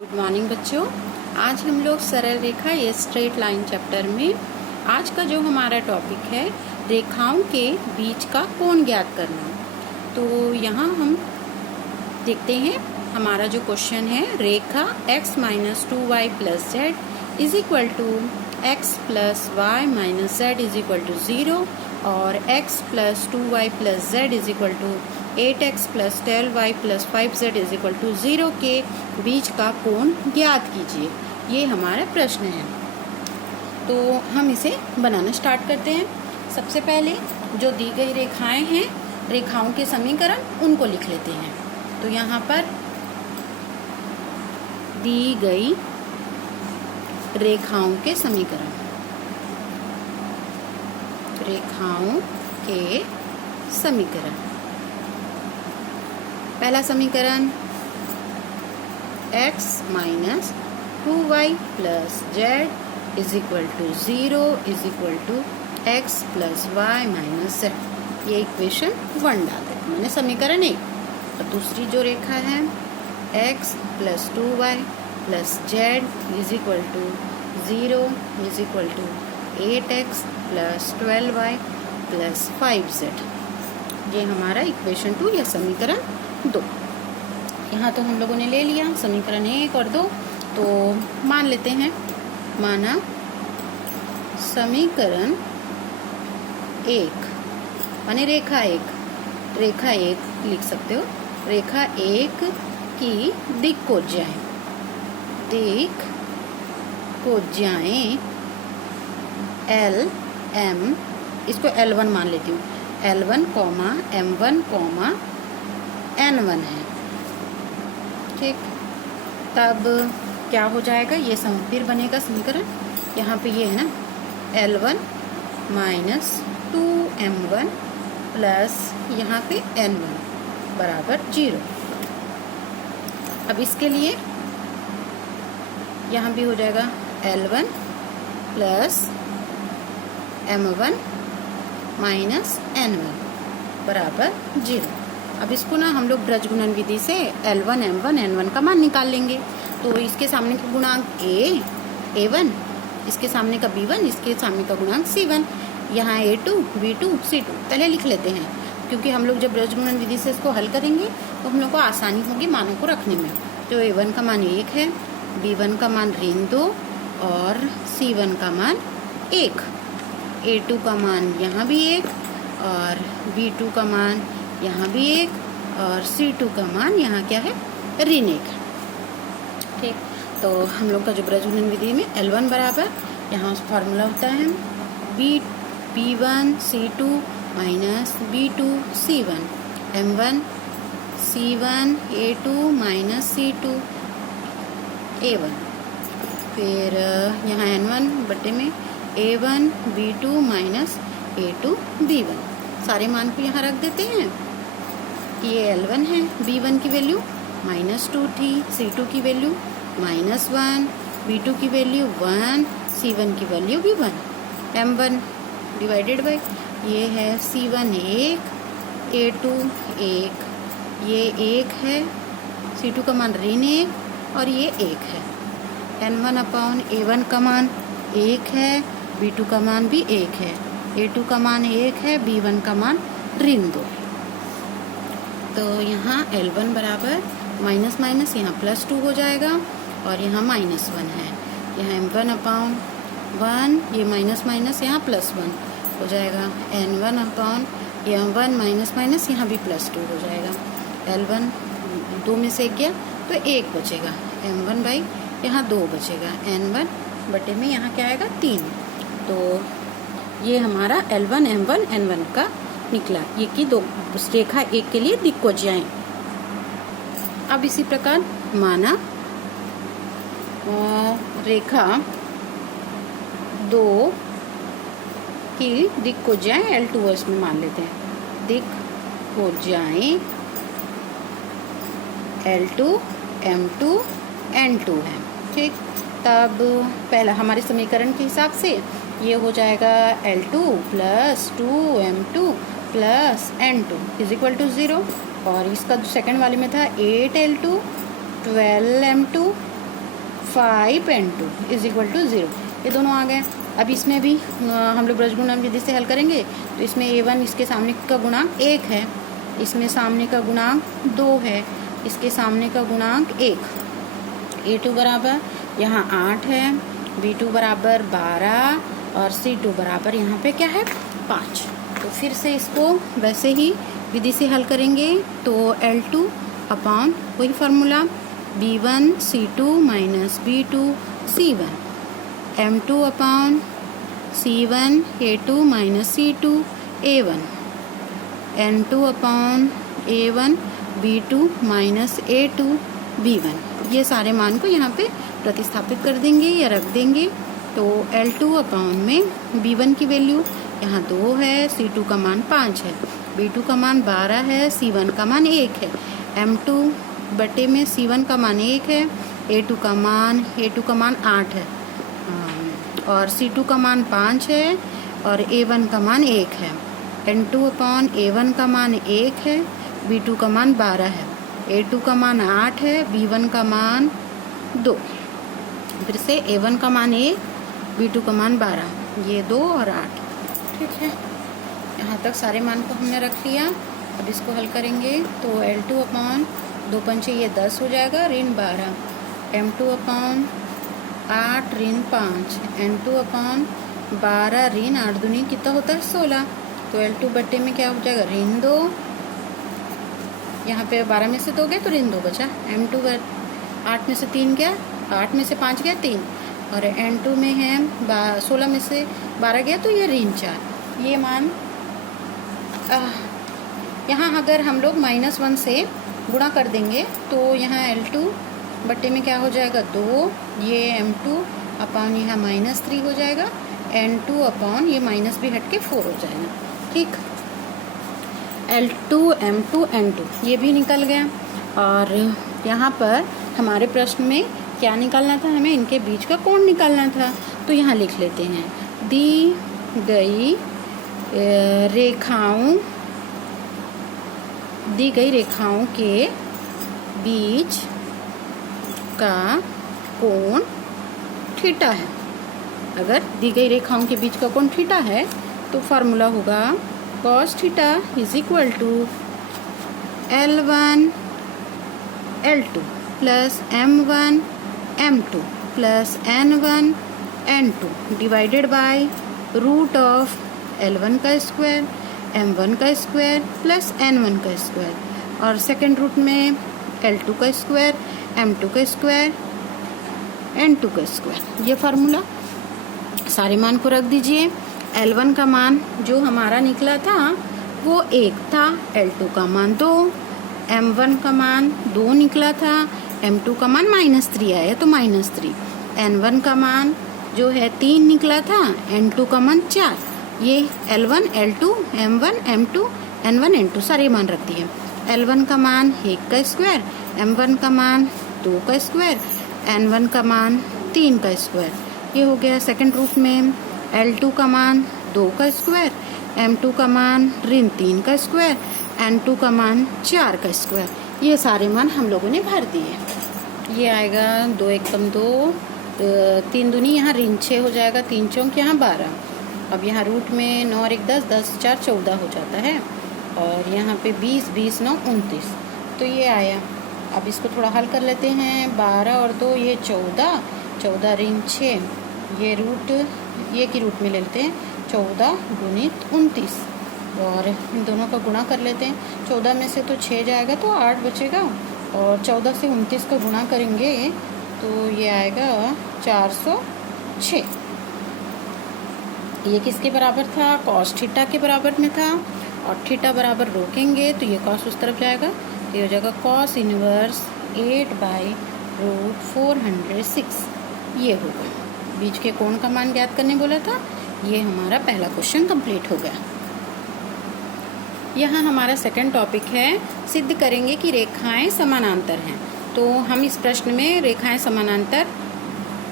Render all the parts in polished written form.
Good morning बच्चों। आज हम लोग सरल रेखा या स्ट्रेट लाइन चैप्टर में आज का जो हमारा टॉपिक है रेखाओं के बीच का कोण ज्ञात करना। तो यहाँ हम देखते हैं हमारा जो क्वेश्चन है, रेखा x minus 2y plus z is equal to x plus y minus z is equal to 0 और x plus 2y plus z is equal to 8x plus 12y plus 5z is equal to 0 के बीच का कोण ज्ञात कीजिए। ये हमारा प्रश्न है। तो हम इसे बनाना स्टार्ट करते हैं। सबसे पहले जो दी गई रेखाएं हैं, रेखाओं के समीकरण उनको लिख लेते हैं। तो यहाँ पर दी गई रेखाओं के समीकरण, रेखाओं के समीकरण। पहला समीकरण x minus 2y plus z is equal to 0 is equal to x plus y minus z. ये इक्वेशन 1 डाल दें, मैंने समीकरण 1। और दूसरी जो रेखा है x plus 2y plus z is equal to 0 is equal to 8x plus 12y plus 5z। ये हमारा इक्वेशन 2 या समीकरण 2। यहाँ तो हम लोगों ने ले लिया समीकरण 1 और 2। तो मान लेते हैं, माना समीकरण 1 माने रेखा 1 लिख सकते हो। रेखा 1 की दिक् कोज्याएं L M, इसको L1 मान लेती हूँ। L1, M1, N1 है। ठीक, तब क्या हो जाएगा, ये फिर बनेगा समीकरण। यहाँ पे ये है ना L1 माइनस 2M1 प्लस यहाँ पे N1 बराबर 0। अब इसके लिए यहाँ भी हो जाएगा L1 plus M1 minus N1 बराबर 0। अब इसको ना हम लोग ब्रज गुणन विधि से L1, M1, N1 का मान निकाल लेंगे। तो इसके सामने का गुणांक A1, इसके सामने का B1, इसके सामने का गुणांक C1। यहाँ A2, B2, C2 पहले लिख लेते हैं, क्योंकि हम लोग जब ब्रज गुणन विधि से इसको हल करेंगे तो हम लोग को आसानी होगी मानों को रखने में। तो A1 का मान 1 है, B1 का मान ऋण 2 और C1 का मान 1। A2 का मान यहाँ भी 1 और B2 का मान यहाँ भी 1 और C2 का मान यहाँ क्या है, ऋण 1। ठीक, तो हम लोग का जो ब्रज गुणन विधि में L1 बराबर यहाँ फॉर्मूला होता है B1 C2 minus B2 C1, M1 C1 A2 minus C2 A1। फिर यहाँ N1 बटे में A1 B2 minus A2 B1। सारे मान को यहाँ रख देते हैं। ये L1 है, B1 की वैल्यू माइनस 2 थी, C2 की वैल्यू माइनस 1, B2 की वैल्यू 1, C1 की वैल्यू भी 1। M1 डिवाइडेड बाय ये है C1 1, A2 1, ये 1 है, C2 का मान ऋण 1 और ये 1 है। N1 अपॉन A1 का मान 1 है, B2 का मान भी 1 है, A2 का मान 1 है, B1 का मान ऋण 2। तो यहाँ L1 बराबर माइनस माइनस यहाँ प्लस 2 हो जाएगा और यहाँ माइनस 1 है। यहाँ M1 अपॉन 1, ये माइनस माइनस यहाँ प्लस 1 हो जाएगा। N1 अपॉन यहाँ 1 माइनस माइनस यहाँ भी प्लस 2 हो जाएगा। L1 2 में से गया तो 1 बचेगा, M1 बाई यहाँ 2 बचेगा, N1 बटे में यहाँ क्या आएगा 3। तो ये हमारा L1 M1 N1 का निकला। ये की दो रेखा 1 के लिए दिक् कोज्याएं। अब इसी प्रकार माना रेखा 2 की दिक् कोज्याएं L2 इसमें मान लेते हैं। दिक् कोज्याएं L2 M2 N2 है। ठीक, तब पहला हमारे समीकरण के हिसाब से ये हो जाएगा L2 plus 2M2 plus N2 is equal to 0। और इसका जो सेकंड वाले में था 8L2 12M2 5n2 is equal to 0। ये दोनों आ गए। अब इसमें भी हम लोग ब्रजगुणन विधि से हल करेंगे। तो इसमें a1 इसके सामने का गुणांक 1 है, इसमें सामने का गुणांक 2 है, इसके सामने का गुणांक 1। a2 बराबर यहाँ 8 है, b2 बराबर 12 और c2 बराबर यहाँ पे क्या है 5। तो फिर से इसको वैसे ही विधि से हल करेंगे। तो L2 अपॉन वही formula b1 c2 minus b2 c1, m2 upon c1 a2 minus c2 a1, n2 upon a1 b2 minus a2 b1। ये सारे मान को यहाँ पे प्रतिस्थापित कर देंगे या रख देंगे। तो L2 अपॉन में b1 की वैल्यू यहाँ 2 है, c2 का मान 5 है, b2 का मान 12 है, c1 का मान 1 है, m2 बटे में c1 का मान 1 है, a2 का मान 8 है और c2 का मान 5 है और a1 का मान 1 है। n2 अपॉन a1 का मान 1 है, b2 का मान 12 है, a2 का मान 8 है, b1 का मान 2। फिर से a1 का मान 1, b2 का मान 12, ये 2 और 8। ठीक है, यहाँ तक सारे मान को हमने रख लिया। अब इसको हल करेंगे। तो L2 अपॉन 2 पंचे ये 10 हो जाएगा, ऋण 12, m2 अपॉन 8 ऋण 5, n2 अपॉन 12 ऋण 8 दूनी कितना होता है 16। तो L2 बट्टे में क्या हो जाएगा ऋण 2, यहाँ पे 12 में से 2 गए तो ऋण 2 बचा, m2 8 में से 3 गया, 8 में से 5 गया 3, और n2 में है 16 में से 12 गया तो ये ऋण 4। ये मान यहाँ अगर हम लोग -1 से गुणा कर देंगे तो यहाँ L2 बट्टे में क्या हो जाएगा 2, ये m2 अपॉन यहाँ -3 हो जाएगा, n2 अपॉन ये माइनस भी हट के 4 हो जाएगा। ठीक, L2 m2 n2 ये भी निकल गया। और यहाँ पर हमारे प्रश्न में क्या निकालना था, हमें इनके बीच का कोण निकालना था। तो यहाँ लिख लेते हैं, दी गई रेखाओं के बीच का कोण थीटा है। अगर दी गई रेखाओं के बीच का कोण थीटा है तो फार्मूला होगा cos theta is equal to L1 L2 plus M1 M2 plus N1 N2 divided by root of L1 का स्क्वायर M1 का स्क्वायर प्लस N1 का स्क्वायर और सेकेंड रूट में L2 का स्क्वायर M2 का स्क्वायर N2 का square. ये formula सारे मान को रख दीजिए। L1 का मान जो हमारा निकला था वो 1 था, L2 का मान 2, M1 का मान 2 निकला था, M2 का मान -3 आया तो -3, N1 का मान जो है 3 निकला था, N2 का मान 4। ये L1 L2 M1 M2 N1 N2 सारे मान रख दिए। L1 का मान 1 का स्क्वायर, M1 का मान 2 का स्क्वायर, N1 का मान 3 का स्क्वायर। ये हो गया। सेकंड रूट में L2 का मान 2 का स्क्वायर, M2 का मान ऋण 3 का स्क्वायर, N2 का मान 4 का स्क्वायर। ये सारे मान हम लोगों ने भर दिए। ये आएगा 2 एकम 2, 3 दूनी यहाँ ऋण 6 हो जाएगा, 3 चौक यहाँ 12। अब यहाँ रूट में 9 और 1 10, 10 4 14 हो जाता है और यहाँ पे 20 20 9 29। तो ये आया। अब इसको थोड़ा हल कर लेते हैं। 12 और 2 ये 14, 14 ऋण 6, ये रूट ये की रूट में ले लेते हैं 14 गुणित 29 और इन दोनों का गुणा कर लेते हैं। 14 में से तो 6 जाएगा तो 8 बचेगा और 14 से 29 का गुणा करेंगे तो ये आएगा 406। ये किसके बराबर था, कॉस थीटा के बराबर में था और थीटा बराबर रोकेंगे तो ये कॉस उस तरफ जाएगा तो ये हो जाएगा कॉस इनवर्स 8/√406। ये होगा। बीच के कोण का मान ज्ञात करने बोला था। ये हमारा पहला क्वेश्चन कंप्लीट हो गया। यहाँ हमारा सेकंड टॉपिक है, सिद्ध करेंगे कि रेखाएं समानांतर हैं। तो हम इस प्रश्न में रेखाएं समानांतर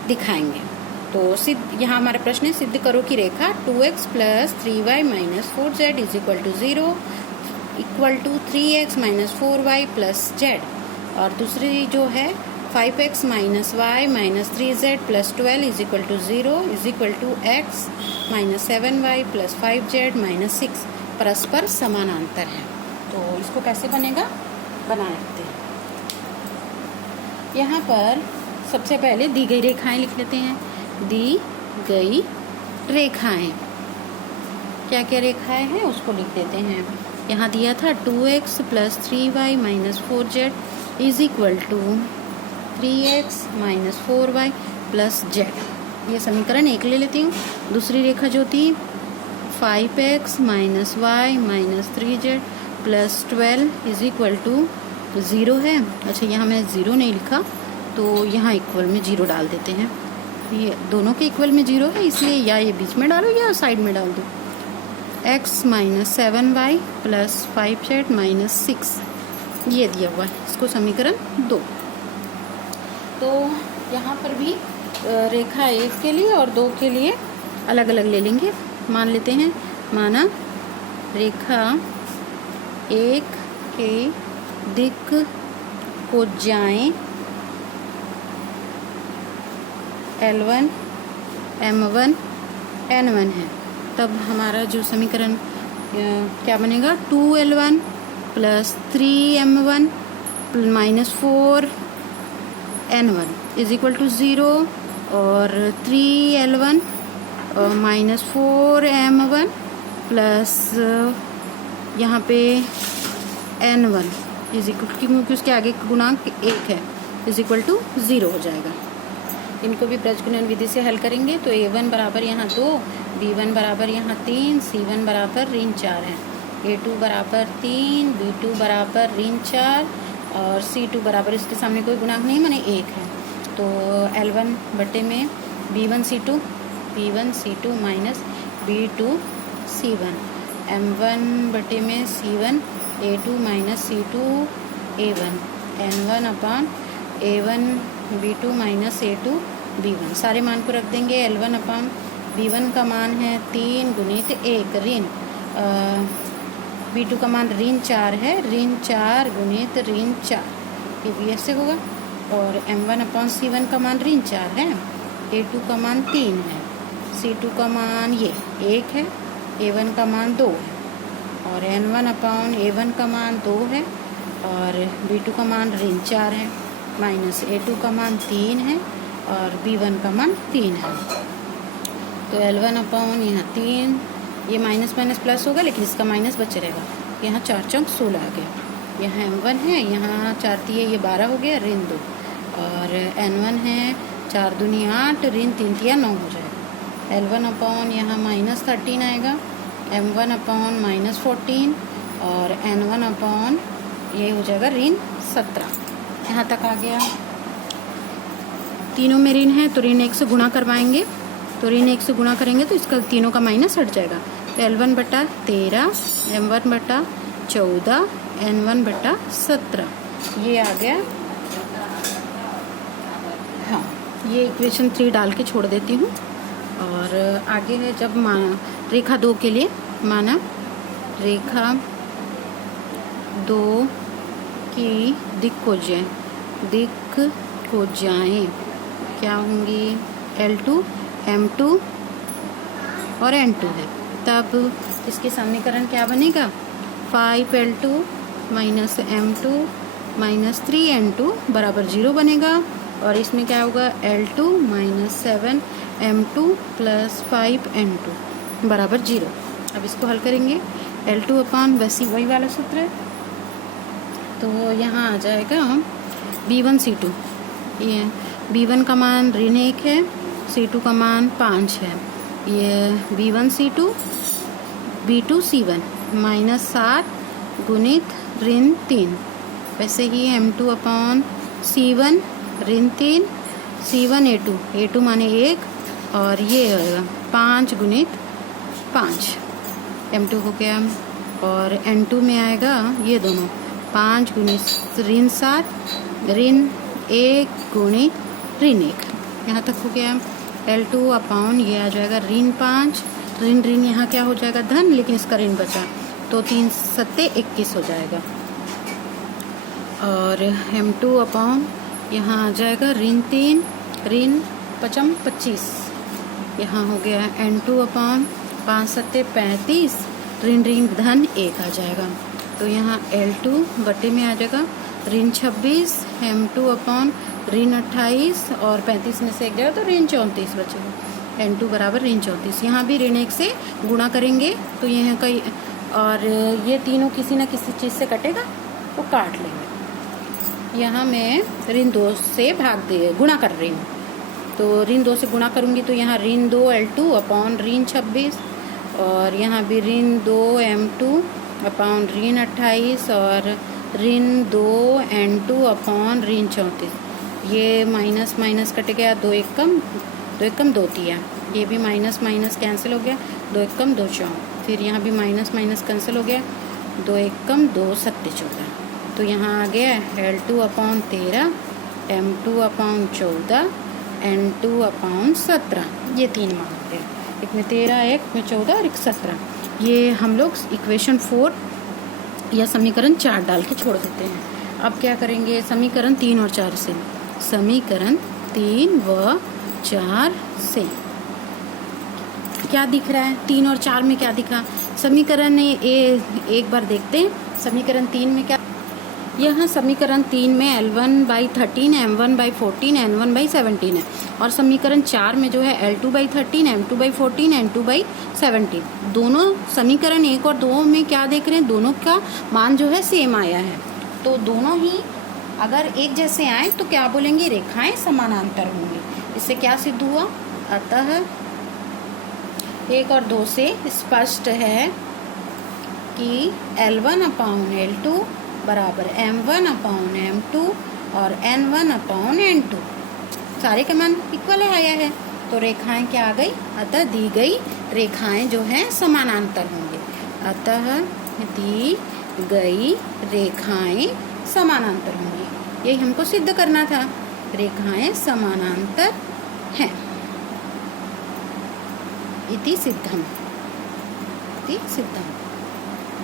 दिखाएंगे। तो यहाँ हमारा प्रश्न है, सिद्ध करो कि रेखा 2x + 3y - 4z = 0 = 3x - 4y + z। और दूसरी जो है 5x minus y minus 3z plus 12 is equal to 0 is equal to x minus 7y plus 5z minus 6 परस्पर समानांतर है। तो इसको कैसे बनेगा, बना लेते हैं। यहाँ पर सबसे पहले दी गई रेखाएं लिख लेते हैं। दी गई रेखाएं, क्या क्या रेखाएं हैं उसको लिख देते हैं। यहाँ दिया था 2x plus 3y minus 4z is equal to 3x minus 4y plus z। ये समीकरण एक ले लेती हूँ। दूसरी रेखा जो थी 5x minus y minus 3z plus 12 is equal to 0 है। अच्छा, यहाँ मैं 0 नहीं लिखा तो यहाँ इक्वल में 0 डाल देते हैं। ये दोनों के इक्वल में 0 है, इसलिए या ये बीच में डालो या साइड में डाल दो। x minus 7y plus 5z minus 6 ये दिया हुआ है, इसको समीकरण 2। तो यहाँ पर भी रेखा 1 के लिए और 2 के लिए अलग अलग ले लेंगे। मान लेते हैं, माना रेखा 1 के दिक को जाएं L1 M1 N1 है, तब हमारा जो समीकरण क्या बनेगा 2L1 plus 3M1 minus 4N1 is equal to 0 और 3L1 माइनस 4M1 प्लस यहाँ पे N1 इज इक्वल, क्योंकि उसके आगे गुणांक 1 है, इज इक्वल टू 0 हो जाएगा। इनको भी प्रजगुणन विधि से हल करेंगे तो A1 बराबर यहाँ 2, B1 बराबर यहाँ 3, C1 बराबर ऋण 4 है, A2 बराबर 3, B2 बराबर ऋण 4 और C2 बराबर, इसके सामने कोई गुणांक नहीं माने 1 है। तो L1 बटे में B1 C2 minus B2 C1, M1 बटे में C1 A2 minus C2 A1, N1 upon A1 B2 minus A2 B1। सारे मान को रख देंगे। L1 अपॉन B1 का मान है 3 गुणित 1 ऋण, B2 का मान ऋण 4 है, ऋण 4 गुणित ऋण 4, ये भी ऐसे होगा। और M1 अपॉन C1 का मान ऋण 4 है, A2 का मान 3 है, C2 का मान ये 1 है, A1 का मान 2 है, और N1 अपॉन A1 का मान 2 है और B2 का मान ऋण 4 है, माइनस A2 का मान 3 है और B1 का मान 3 है। तो L1 अपॉन यहाँ 3, ये माइनस माइनस प्लस होगा लेकिन इसका माइनस बच रहेगा। यहाँ 4 चौक 16 आ गया, यहाँ M1 है, यहाँ 4 तिये ये 12 हो गया, ऋण 2, और N1 है 4 दूनी 8, ऋण 3 तिया 9 हो जाएगा। L1 अपॉन यहाँ माइनस 13 आएगा, M1 अपॉन माइनस 14 और N1 अपॉन ये हो जाएगा ऋण 17। यहाँ तक आ गया। तीनों में ऋण है तो ऋण 1 से गुणा करवाएंगे, तो ऋण 1 से गुणा करेंगे तो इसका तीनों का माइनस हट जाएगा। तो L1 बटा 13, M1 बटा 14, N1 बटा 17 ये आ गया। हाँ, ये इक्वेशन 3 डाल के छोड़ देती हूँ। और आगे है जब रेखा 2 के लिए, माना रेखा 2 की दिक को जाएं क्या होंगी, L2 M2 और N2 है, तब इसके समीकरण क्या बनेगा 5L2 minus M2 minus 3N2 बराबर 0 बनेगा। और इसमें क्या होगा L2 minus 7M2 plus 5N2 बराबर 0। अब इसको हल करेंगे, L2 अपॉन वैसी वही वाला सूत्र है, तो यहाँ आ जाएगा B1 C2, ये B1 का मान ऋण 1 है, C2 का मान 5 है, ये B1 C2 B2 C1 minus 7 गुणित ऋण 3, वैसे ही M2 अपॉन C1 ऋण 3, C1 A2 माने 1 और ये होगा 5 गुणित 5, M2 हो गया। और N2 में आएगा ये दोनों 5 गुणित ऋण 7 ऋण 1 गुणित ऋण 1, यहाँ तक हो गया। L2 अपॉन ये आ जाएगा ऋण 5, ऋण ऋण यहाँ क्या हो जाएगा धन, लेकिन इसका ऋण बचा तो 3 सत्ते 21 हो जाएगा। और M2 अपॉन यहाँ आ जाएगा ऋण 3 ऋण 5 25, यहाँ हो गया n2 अपॉन 5 सत्ते 35, ऋण ऋण धन 1 आ जाएगा। तो यहाँ L2 बटे में आ जाएगा ऋण 26 M2 अपॉन ऋण 28 और 35 में से 1 जाएगा तो ऋण 34 बचेगा। N2 बराबर ऋण 34। यहाँ भी ऋण 1 से गुणा करेंगे तो यह कई, और ये तीनों किसी न किसी चीज़ से कटेगा तो काट लेंगे। यहाँ मैं ऋण 2 से गुणा कर रही हूँ, तो ऋण 2 से गुणा करूँगी तो यहाँ ऋण 2 L2 अपॉन ऋण 26, और यहाँ भी ऋण 2 M2 अपॉन ऋण 28 और ऋण 2 N2 अपॉन ऋण 34। ये माइनस माइनस कट गया, 2 एकम 2 तिया, ये भी माइनस माइनस कैंसिल हो गया, 2 एकम 2 4, फिर यहाँ भी माइनस माइनस कैंसिल हो गया, 2 एकम 2 सत्ते 14। तो यहाँ आ गया L2 upon 13 M2 upon 14 N2 upon 17। ये 3 मान होते हैं, एक में 13, एक में 14 और एक 17। ये हम लोग इक्वेशन 4 या समीकरण 4 डाल के छोड़ देते हैं। अब क्या करेंगे, समीकरण 3 और 4 से, समीकरण 3 व 4 से क्या दिख रहा है, 3 और 4 में क्या दिखा, समीकरण एक बार देखते हैं। समीकरण 3 में क्या, यहाँ समीकरण 3 में L1/13 M1/14 N1/17 है, और समीकरण 4 में जो है L2/13 M2/14 N2/17। दोनों समीकरण 1 और 2 में क्या देख रहे हैं, दोनों का मान जो है सेम आया है। तो दोनों ही अगर एक जैसे आए तो क्या बोलेंगे, रेखाएं समानांतर होंगी। इससे क्या सिद्ध हुआ, अतः 1 और 2 से स्पष्ट है कि L1 अपॉन L2 बराबर M1 अपॉन M2 और N1 अपॉन N2, सारे का मान इक्वल आया है। तो रेखाएं क्या आ गई, अतः दी गई रेखाएं जो हैं समानांतर होंगे। अतः दी गई रेखाएं समानांतर होंगी, यही हमको सिद्ध करना था, रेखाएं समानांतर हैं। इति सिद्धम,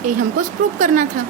यही हमको प्रूव करना था।